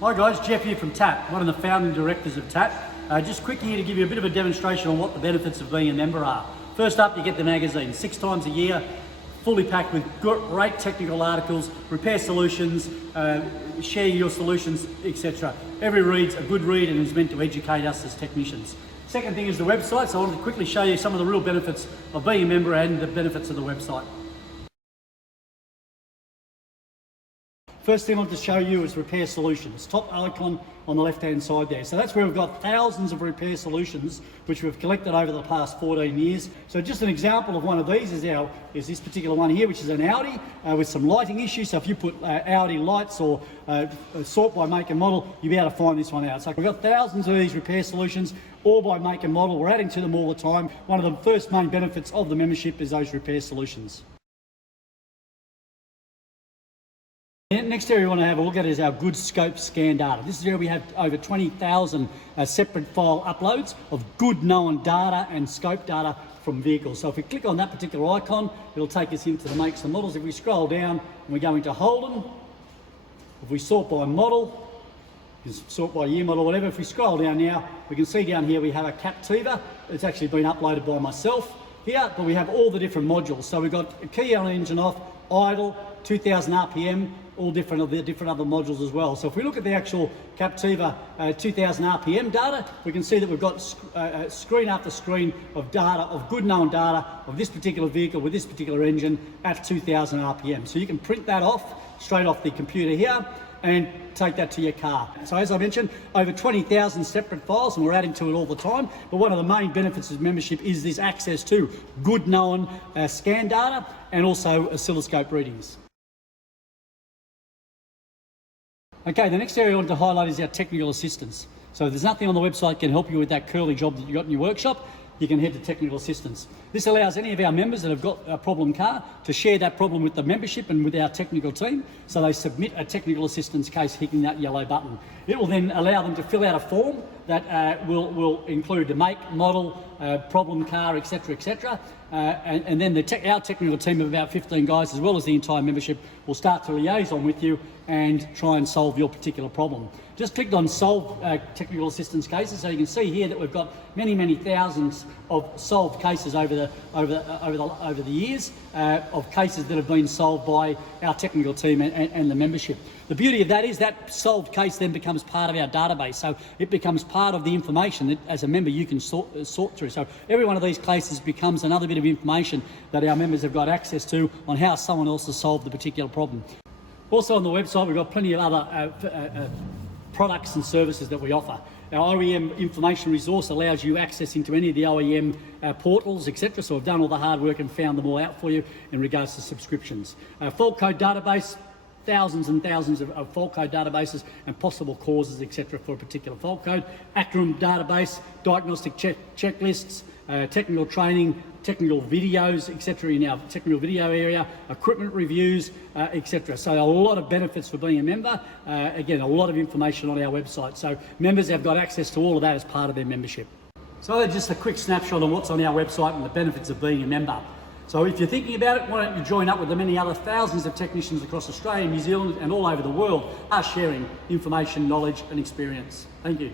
Hi guys, Jeff here from TaT, one of the founding directors of TaT. Just quickly here to give you a bit of a demonstration on what the benefits of being a member are. First up, you get the magazine 6 times a year, fully packed with great technical articles, repair solutions, share your solutions, etc. Every read's a good read and is meant to educate us as technicians. Second thing is the website, so I wanted to quickly show you some of the real benefits of being a member and the benefits of the website. First thing I want to show you is repair solutions. Top icon on the left hand side there. So that's where we've got thousands of repair solutions which we've collected over the past 14 years. So just an example of one of these is this particular one here, which is an Audi with some lighting issues. So if you put Audi lights or sort by make and model, you'll be able to find this one out. So we've got thousands of these repair solutions, all by make and model. We're adding to them all the time. One of the first main benefits of the membership is those repair solutions. Next area we want to have a look at is our good scope scan data. This is where we have over 20,000 separate file uploads of good known data and scope data from vehicles. So if we click on that particular icon, it'll take us into the makes and models. If we scroll down and we go into Holden, if we sort by model, sort by year model, whatever, if we scroll down now, we can see down here we have a Captiva. It's actually been uploaded by myself here, but we have all the different modules. So we've got a key on engine off, idle, 2000 RPM, all different other modules as well. So if we look at the actual Captiva 2000 RPM data, we can see that we've got screen after screen of data, of good known data of this particular vehicle with this particular engine at 2000 RPM. So you can print that off straight off the computer here and take that to your car. So as I mentioned, over 20,000 separate files, and we're adding to it all the time. But one of the main benefits of membership is this access to good known scan data and also oscilloscope readings. Okay, the next area I want to highlight is our technical assistance. So if there's nothing on the website that can help you with that curly job that you got in your workshop, you can head to technical assistance. This allows any of our members that have got a problem car to share that problem with the membership and with our technical team. So they submit a technical assistance case hitting that yellow button. It will then allow them to fill out a form that will include the make, model, problem car, etc., etc. And then our technical team of about 15 guys, as well as the entire membership, will start to liaison with you and try and solve your particular problem. Just clicked on solve technical assistance cases, so you can see here that we've got many thousands of solved cases over the years of cases that have been solved by our technical team and the membership. The beauty of that is that solved case then becomes part of our database, so it becomes part of the information that as a member you can sort through. So every one of these cases becomes another bit of information that our members have got access to on how someone else has solved the particular problem. Also on the website we've got plenty of other products and services that we offer. Our OEM information resource allows you access into any of the OEM portals, etc. So we've done all the hard work and found them all out for you in regards to subscriptions. Fault code database, thousands and thousands of fault code databases and possible causes, etc. for a particular fault code. Acronym database, diagnostic checklists, technical training, technical videos, etc. in our technical video area, equipment reviews, etc. So a lot of benefits for being a member. Again, a lot of information on our website. So members have got access to all of that as part of their membership. So that's just a quick snapshot on what's on our website and the benefits of being a member. So if you're thinking about it, why don't you join up with the many other thousands of technicians across Australia, New Zealand and all over the world are sharing information, knowledge and experience. Thank you.